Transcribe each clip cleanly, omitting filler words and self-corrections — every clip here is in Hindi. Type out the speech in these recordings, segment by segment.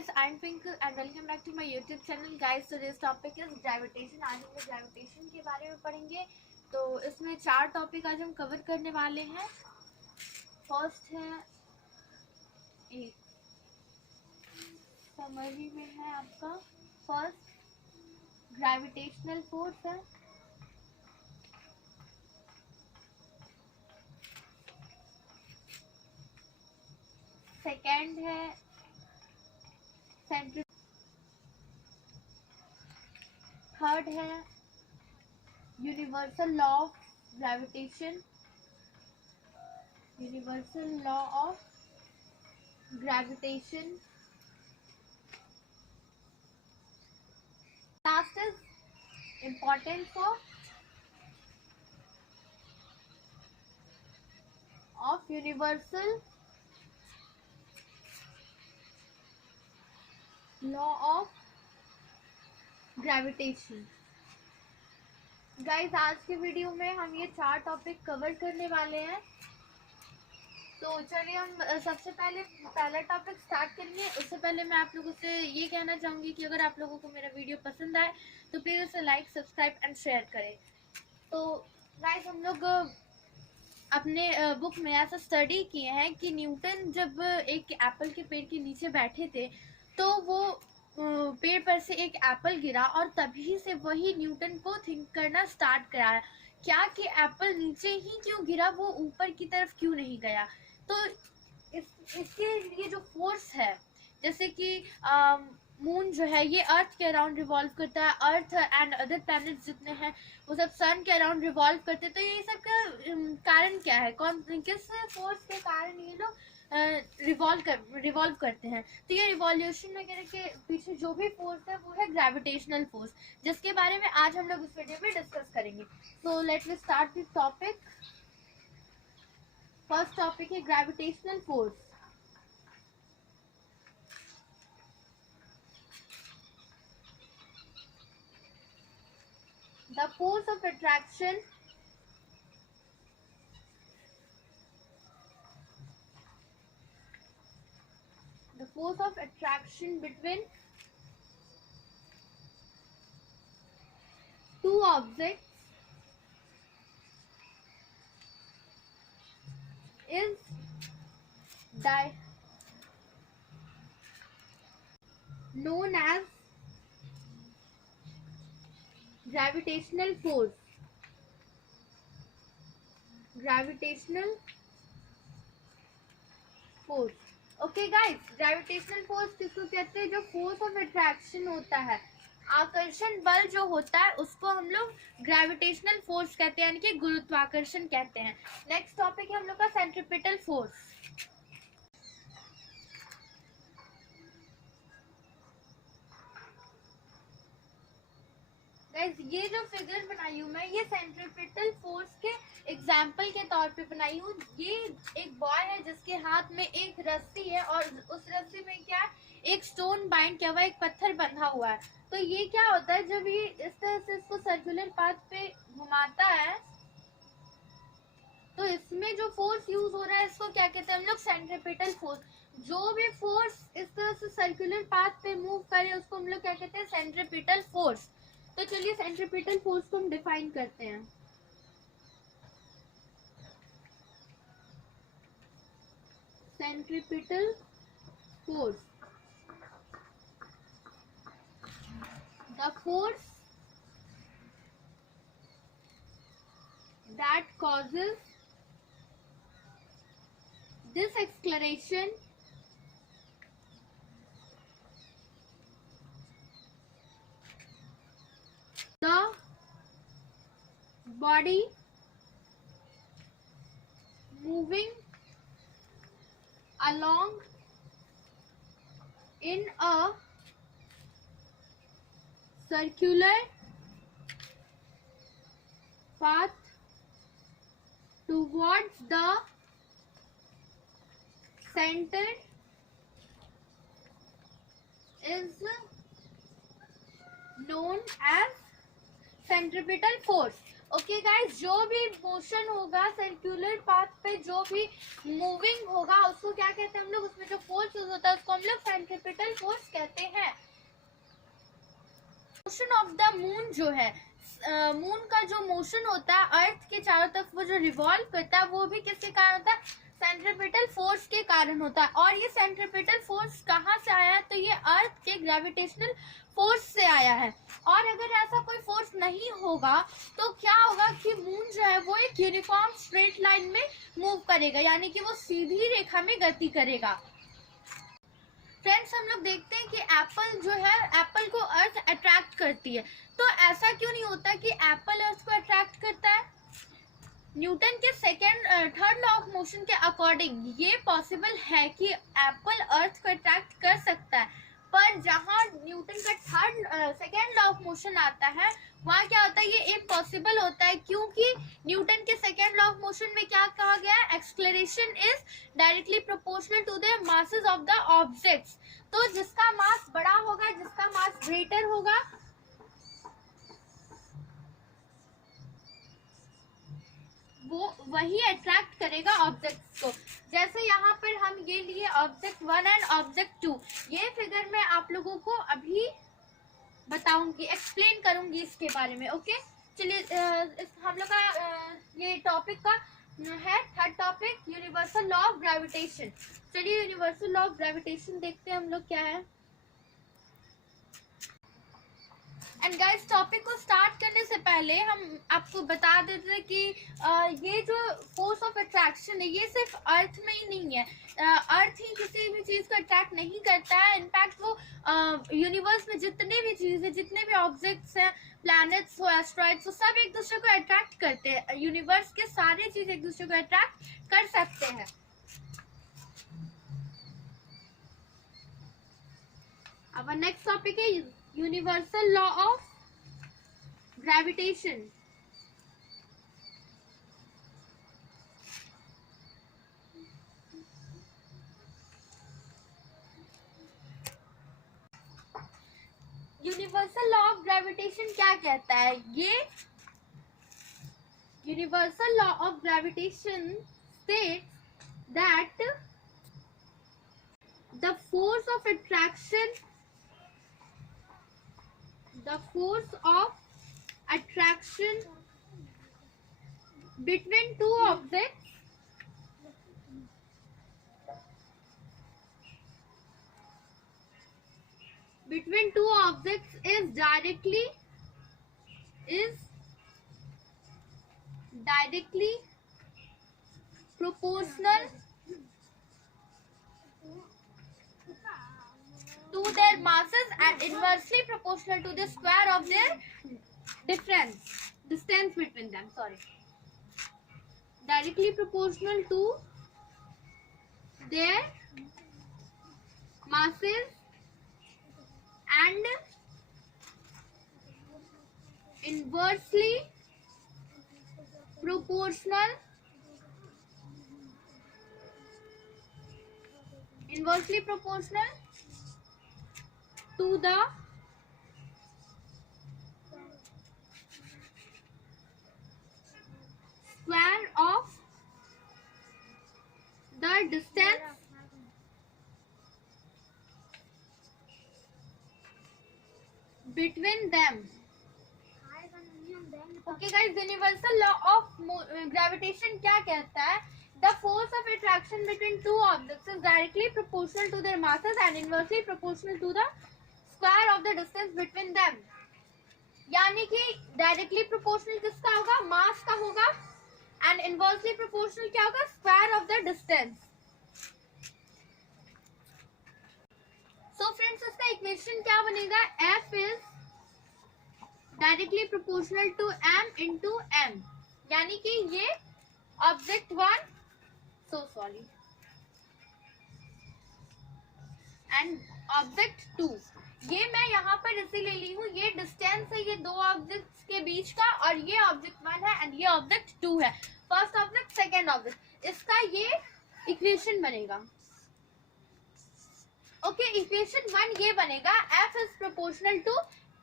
guys, I'm Twinkle and welcome back to my YouTube channel. Guys, today's topic is gravitation. आज हम gravitation के बारे में पढ़ेंगे. तो इसमें 4 टॉपिक आज हम कवर करने वाले हैं. फर्स्ट है एक समरी में है आपका. फर्स्ट ग्रेविटेशनल फोर्स है. सेकेंड है थर्ड है universal law of gravitation. Universal law of gravitation. Last is important for of universal law of gravitation. Guys, आज के वीडियो में हम ये 4 टॉपिक कवर करने वाले हैं. तो चलिए हम सबसे पहले पहला टॉपिक स्टार्ट करेंगे. उससे पहले मैं आप लोगों से ये कहना चाहूँगी कि अगर आप लोगों को मेरा वीडियो पसंद आए तो प्लीज़ उसे लाइक, सब्सक्राइब एंड शेयर करें. तो गाइस, हम लोग अपने बुक में ऐसा स्टडी किए हैं कि न्यूटन जब एक एप्पल के पेड़ के नीचे बैठे थे तो वो पेड़ पर से एक एप्पल गिरा और तभी से वही न्यूटन को थिंक करना स्टार्ट कराया क्या कि एप्पल नीचे ही क्यों गिरा, वो ऊपर की तरफ क्यों नहीं गया. तो इसके लिए जो फोर्स है, जैसे कि मून जो है ये अर्थ के अराउंड रिवॉल्व करता है. अर्थ एंड अदर प्लैनेट्स जितने हैं वो सब सन के अराउंड रिवॉल्व करते हैं. तो ये सब का कारण क्या है, किस फोर्स के कारण ये लोग रिवॉल्व करते हैं. तो ये रिवॉल्यूशन वगैरह के पीछे जो भी फोर्स है वो है ग्रेविटेशनल फोर्स, जिसके बारे में आज हम लोग इस वीडियो में डिस्कस करेंगे. So let me start this topic. First topic है gravitational force. The force of attraction between two objects is known as gravitational force. Gravitational force. Okay guys, gravitational force किसको कहते हैं? जो फोर्स ऑफ अट्रैक्शन होता है, आकर्षण बल जो होता है उसको हम लोग ग्रेविटेशनल फोर्स कहते हैं, यानी कि गुरुत्वाकर्षण कहते हैं. नेक्स्ट टॉपिक है हम लोग का सेंट्रीपिटल फोर्स. गाइस, ये जो फिगर बनाई हूँ मैं, ये सेंट्रीपिटल फोर्स के एग्जाम्पल के तौर पे बनाई हूँ. ये एक बॉय है जिसके हाथ में एक रस्सी है और उस रस्सी में क्या है, एक स्टोन बाइंड किया हुआ, एक पत्थर बंधा हुआ है. तो ये क्या होता है, जब ये इस तरह से इसको सर्कुलर पाथ पे घुमाता है तो इसमें जो फोर्स यूज हो रहा है इसको क्या कहते हैं हम लोग? Centripetal force. जो भी फोर्स इस तरह से सर्कुलर पाथ पे मूव करे उसको हम लोग क्या कहते हैं? Centripetal force. तो चलिए सेंट्रीपिटल फोर्स को हम डिफाइन करते हैं. Centripetal force. The force that causes this acceleration the body moving along in a circular path towards the center is known as centripetal force. Okay guys, जो भी मोशन होगा सर्कुलर पाथ पे, जो भी मूविंग होगा उसको क्या कहते हैं हम लोग, उसमें जो फोर्स यूज होता है उसको हम लोग सेंट्रीपिटल फोर्स कहते हैं। मोशन ऑफ द मून जो है, मून का जो मोशन होता है अर्थ के चारों तरफ वो जो रिवॉल्व करता है, वो भी किसके कारण होता है, सेंट्रीपिटल फोर्स के कारण होता है। और ये सेंट्रीपिटल फोर्स कहाँ से आया है, तो ये अर्थ के ग्रेविटेशनल फोर्स से आया है। और अगर ऐसा कोई फोर्स नहीं होगा तो क्या होगा कि मून जो है वो एक यूनिफॉर्म स्ट्रेट लाइन में मूव करेगा, यानी कि वो सीधी रेखा में गति करेगा। फ्रेंड्स, हम लोग देखते हैं कि एप्पल जो है, एप्पल को अर्थ अट्रैक्ट करती है, तो ऐसा क्यों नहीं होता कि एप्पल अर्थ को अट्रैक्ट करता है। न्यूटन के थर्ड लॉ ऑफ मोशन के अकॉर्डिंग ये पॉसिबल है कि एप्पल अर्थ को अट्रैक्ट कर सकता है, पर जहां न्यूटन का सेकेंड लॉ ऑफ मोशन आता है वहां क्या होता है, ये इम्पॉसिबल होता है, क्योंकि न्यूटन के सेकेंड लॉ ऑफ मोशन में क्या कहा गया है, acceleration is directly proportional to the masses of the objects. तो जिसका मास बड़ा होगा, जिसका मास ग्रेटर होगा, वो वही अट्रैक्ट करेगा ऑब्जेक्ट को। जैसे यहाँ पर हम ये लिए ऑब्जेक्ट 1 एंड ऑब्जेक्ट 2, ये फिगर मैं आप लोगों को अभी बताऊंगी, एक्सप्लेन करूंगी इसके बारे में। ओके, चलिए हम लोग का ये टॉपिक का है third topic, universal law of gravitation. चलिए यूनिवर्सल लॉ ऑफ ग्रेविटेशन देखते हैं हम लोग क्या है। एंड गाइस, टॉपिक को स्टार्ट करने से पहले हम आपको बता देते हैं कि ये जो फोर्स ऑफ अट्रैक्शन है ये सिर्फ अर्थ में ही नहीं है, अर्थ ही किसी भी चीज को अट्रैक्ट नहीं करता है। इनफैक्ट वो यूनिवर्स में जितने भी चीज है, जितने भी ऑब्जेक्ट्स हैं, प्लैनेट्स हो, एस्ट्रॉइड्स हो, सब एक दूसरे को अट्रैक्ट करते हैं। यूनिवर्स के सारे चीज एक दूसरे को अट्रैक्ट कर सकते हैं। अब नेक्स्ट टॉपिक है universal law of gravitation. Universal law of gravitation क्या कहता है, ये universal law of gravitation states that the force of attraction between two objects is directly proportional to their masses and inversely proportional to the square of their distance between them. Directly proportional to their masses and inversely proportional to the square of the distance between them. Okay guys, universal law of gravitation क्या कहता है, the force of attraction between two objects is directly proportional to their masses and inversely proportional to the square of the distance between them. यानी कि डायरेक्टली प्रोपोर्शनल किसका होगा, मास का होगा, एंड इनवर्सली प्रोपोर्शनल क्या होगा, square of the distance. So friends, इसका इक्वेशन क्या बनेगा, F is directly proportional to m into m, यानी कि ये ऑब्जेक्ट 1 एंड ऑब्जेक्ट 2, ये मैं यहाँ पर इसीलिए ली हूँ, ये डिस्टेंस है ये दो ऑब्जेक्ट्स के बीच का, और ये ऑब्जेक्ट 1 है एंड ये ऑब्जेक्ट 2 है, फर्स्ट ऑब्जेक्ट सेकेंड ऑब्जेक्ट, इसका ये इक्वेशन बनेगा। ओके, इक्वेशन 1 ये बनेगा, F is proportional to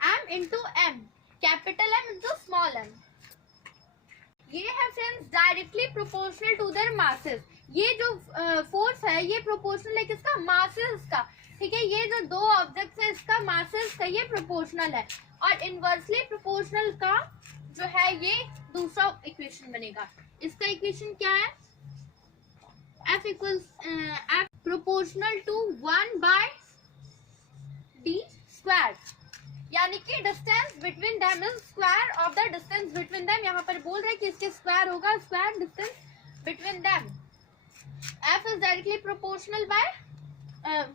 m into m, capital M into small m। ये है friends directly proportional to their masses. ये जो फोर्स है ये प्रोपोर्शनल है किसका, मासेस का, ठीक है। ये जो दो ऑब्जेक्ट्स है इसका मासेस का ये प्रोपोर्शनल है, और इनवर्सली प्रोपोर्शनल का जो है ये दूसरा इक्वेशन बनेगा। इसका इक्वेशन क्या है, F equals F proportional to 1 by d square, यानी कि distance between them is square of the distance between them. यहाँ पर बोल रहे हैं कि इसके स्क्वायर होगा, square distance between them. F is directly proportional by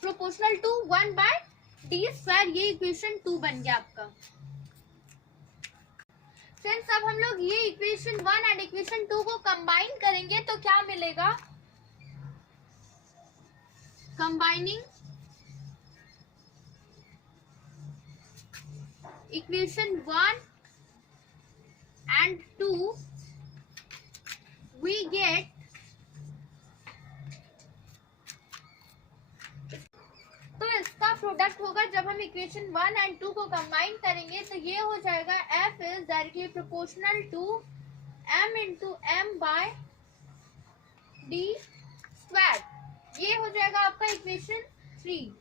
proportional to 1 by d square, ये इक्वेशन 2 बन गया आपका। फ्रेंड्स अब हम लोग ये इक्वेशन 1 एंड इक्वेशन 2 को कंबाइन करेंगे तो क्या मिलेगा, combining equation 1 and 2 we get तो इसका प्रोडक्ट होगा जब हम इक्वेशन 1 एंड 2 को कंबाइन करेंगे तो ये हो जाएगा F is directly proportional to m into M by D square. ये हो जाएगा आपका इक्वेशन 3।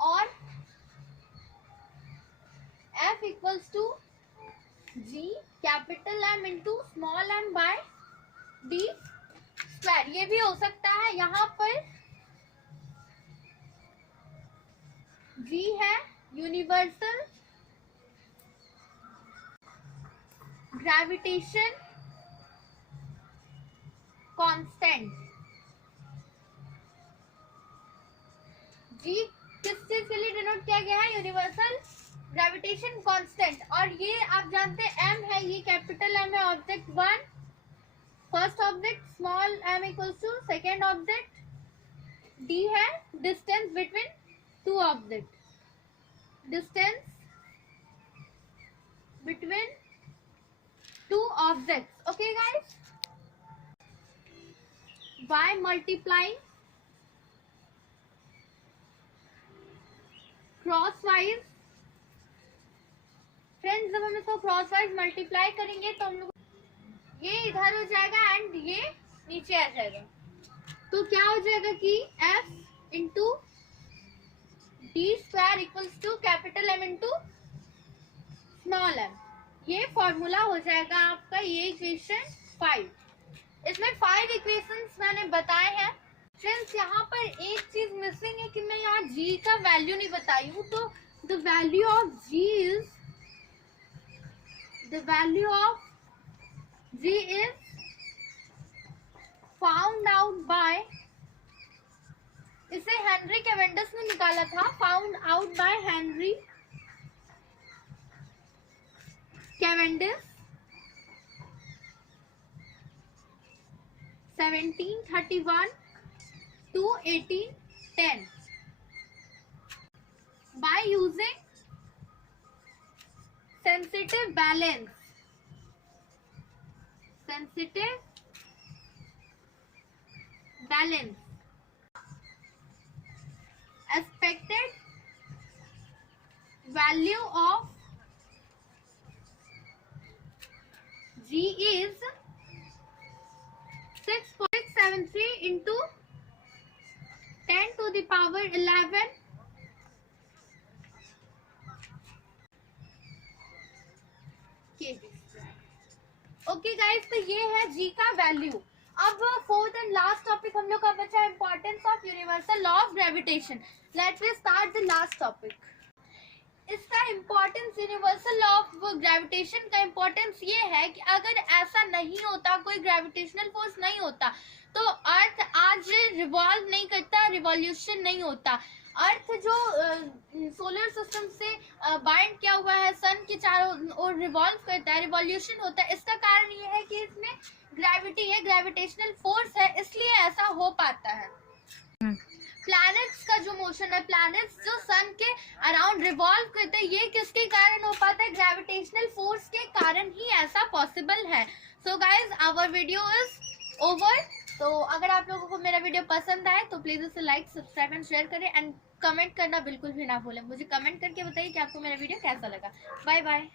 और F equals to G capital M into small m by D square. ये भी हो सकता है, यहाँ पर G है यूनिवर्सल ग्रेविटेशन कांस्टेंट। G किस चीज के लिए डिनोट किया गया है, यूनिवर्सल ग्रेविटेशन कांस्टेंट। और ये आप जानते हैं M है, ये कैपिटल M है object 1, first object, small m equals to second object, D है distance between two object, distance between two objects. Okay guys, by multiplying crosswise, friends जब हम इसको क्रॉसवाइज मल्टीप्लाई करेंगे तो हम लोग ये इधर हो जाएगा एंड ये नीचे आ जाएगा। तो क्या हो जाएगा कि F into D square equals to capital M into small m। ये फॉर्मूला हो जाएगा आपका, ये इक्वेशन 5। इसमें 5 इक्वेशंस मैंने बताए हैं। फ्रेंड्स यहाँ पर एक चीज मिसिंग है कि मैं यहाँ G का वैल्यू नहीं बताई हूँ। तो the value of G is, the value of G is found out by, इसे हेनरी कैवेंडिश ने निकाला था, found out by Henry Cavendish 1731 to 1810 by using sensitive balance, expected value of G is 6.73 into 10 to the power 11 kg। Okay guys, तो ये है G का वैल्यू। अब फोर्थ एंड लास्ट टॉपिक हम लोग का बचा है importance of universal law of gravitation. Let's we start the last topic. इसका importance, universal law of gravitation का इम्पोर्टेंस ये है कि अगर ऐसा नहीं होता, कोई ग्रेविटेशनल फोर्स नहीं होता, तो अर्थ आज रिवॉल्व नहीं करता, रिवॉल्यूशन नहीं होता। अर्थ जो सोलर सिस्टम से बाइंड किया हुआ है, सन के चारों ओर रिवॉल्व करता है, रिवॉल्यूशन होता है। इसका कारण ये है कि इसमें ग्रेविटी है, ग्रेविटेशनल फोर्स है, इसलिए ऐसा हो पाता है। प्लैनेट्स का जो मोशन है, प्लैनेट्स जो सन के अराउंड रिवॉल्व करते हैं, ये किसके कारण हो पाता है, ग्रेविटेशनल फोर्स के कारण ही ऐसा पॉसिबल है। So guys, our video is over. तो अगर आप लोगों को मेरा वीडियो पसंद आए तो प्लीज इसे लाइक, सब्सक्राइब एंड शेयर करें एंड कमेंट करना बिल्कुल भी ना भूलें। मुझे कमेंट करके बताइए कि आपको मेरा वीडियो कैसा लगा। Bye bye.